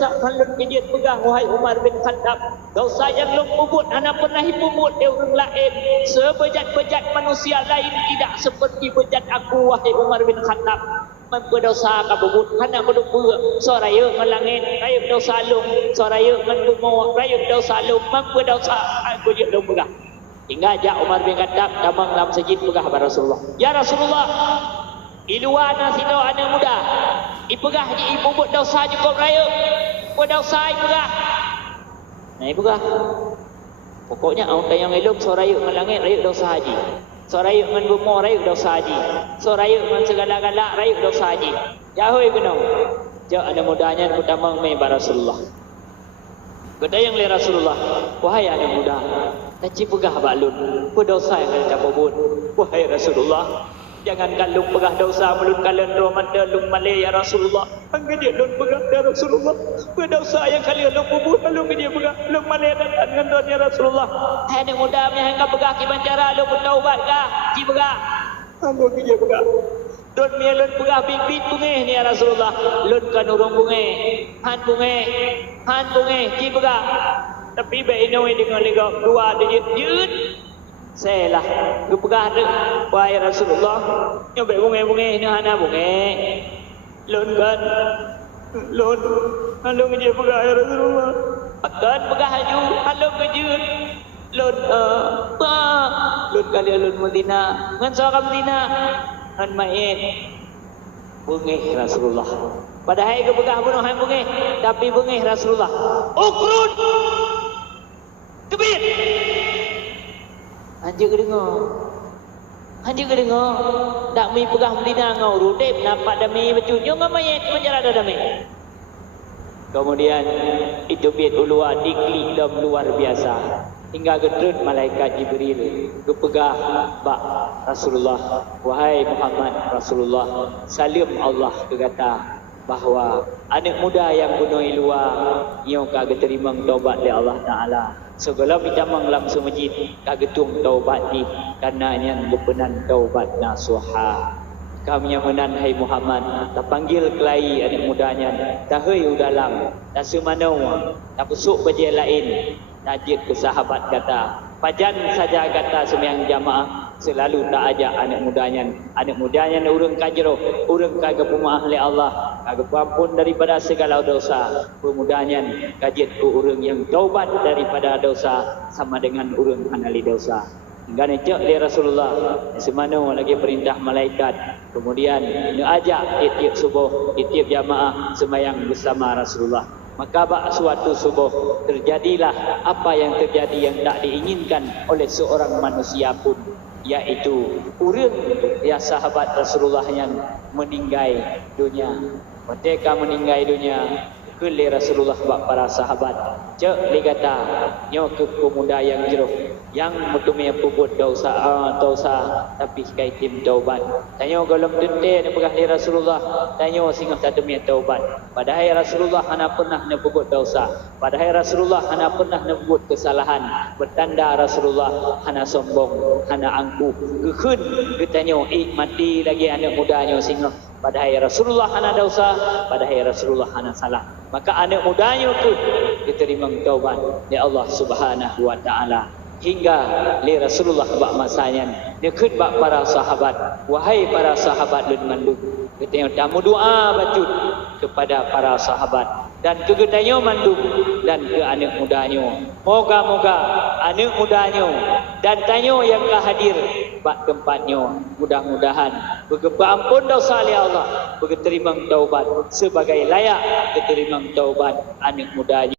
dosa halun kejit pegah wahai Umar bin Khattab. Dosa yang lu pubut hana pernah pubut dia orang lain. Sebejat-bejat manusia lain tidak seperti bejat aku wahai Umar bin Khattab. Berdosa kabubut hana beduk beur soraya melangit rayuk dosa lung soraya mendumo rayuk dosa lung berdosa aku je lung pegah. Hingga ajak Umar bin Khattab damang dalam masjid pegah pada Rasulullah. Ya Rasulullah, iluan nasido anak muda. Ipegah je ibubut dosa cukup raya. Berdosa ipegah. Nah ipegah. Pokoknya au tayang elok soraya melangit rayuk dosa haji. Sorayuk dengan bumo rayuk dosa haji. Sorayuk dengan segala-galak rayuk dosa haji. Jauh kena. Jauh ada mudahnya pertama mengibar Rasulullah. Gedayang le Rasulullah. Wahai anak muda, taci pegah balun. Berdosa yang ada cabut. Wahai Rasulullah, jangan kalung pegah dosa melun kalian roman dalung malay ya Rasulullah. Angga dia lun pegah ya Rasulullah. Berdosa yang kalian lun pubut lalu dia pegah lun malay dan dengan ya Rasulullah. Hai anak muda yang hangga pegah ki bancara lun bertaubat kah? Ki pegah. Angga dia pegah. Don mi lun pegah bibit bunge ni ya Rasulullah. Lun kan urung bunge. Han bunge. Han bunge ki pegah. Tapi baik ini dengan legak dua dia jut. Saya lah, pegah tu, wahai Rasulullah, yang baik bunga-bunga ini hana bunga, lon kan, lon, halung dia pegah ya Rasulullah, kan pegah haju, halung kejut, lon lon kali lon Medina, ngan seorang Medina, ngan main, bunga Rasulullah. Padahal ke pegah bunuh hai bunga, tapi bunga Rasulullah, ukrun, kebit. Anjir dengar. Anjir dengar. Tak mi pegah Medina ngau rudep nampak dami bercunyung mayat penjara dami. Kemudian itu biat ulua diklik dan luar biasa. Hingga gedrut malaikat Jibril kepegah bak Rasulullah. Wahai Muhammad Rasulullah, salim Allah kata bahawa anak muda yang bunuh luar yang kagak terima taubat dari Allah Ta'ala. So kalau kita menglam semajid kagetung taubat ni karena yang lepenan taubat nasuha. Kami yang menan hai Muhammad tak panggil kelai anak mudanya tak hei udalang tak semanau tak pusuk bajai lain tajid ke sahabat kata pajan saja kata sembahyang jamaah selalu tak ajak anak mudanya urang kajro urang kagak pemaaf oleh Allah kagak ampun daripada segala dosa pemudanya kajit ku urang yang taubat daripada dosa sama dengan urang hanali dosa hingga necak li Rasulullah semana lagi perintah malaikat kemudian dia ajak tiap subuh tiap jamaah sembahyang bersama Rasulullah. Maka bak suatu subuh terjadilah apa yang terjadi yang tak diinginkan oleh seorang manusia pun, yaitu urang ya sahabat Rasulullah yang meninggal dunia. Ketika meninggal dunia, kele Rasulullah bak para sahabat cek li kata nyo ke pemuda yang jeruh yang mutumnya puput dosa tapi kaitim taubat tanyo golong dente ne pegah li Rasulullah tanyo singah tatemnya taubat padahal Rasulullah hana pernah ne puput dosa padahal Rasulullah hana pernah ne puput kesalahan bertanda Rasulullah hana sombong hana angkuh kekeun ketanyo mati lagi anak mudanya singah padahal Rasulullah hana dosa padahal Rasulullah hana salah maka anak mudanya tu diterima taubat oleh Allah Subhanahu wa taala hingga li Rasulullah bak masanya dia keut bak para sahabat wahai para sahabat lun manduk kita tamu doa bacut kepada para sahabat dan kegedanyo manduk dan ke anak mudanya moga-moga anak mudanya dan tanyo yang hadir bak tempatnya mudah-mudahan bergempa ampun dosa oleh Allah berterima taubat sebagai layak diterima taubat anak mudanya.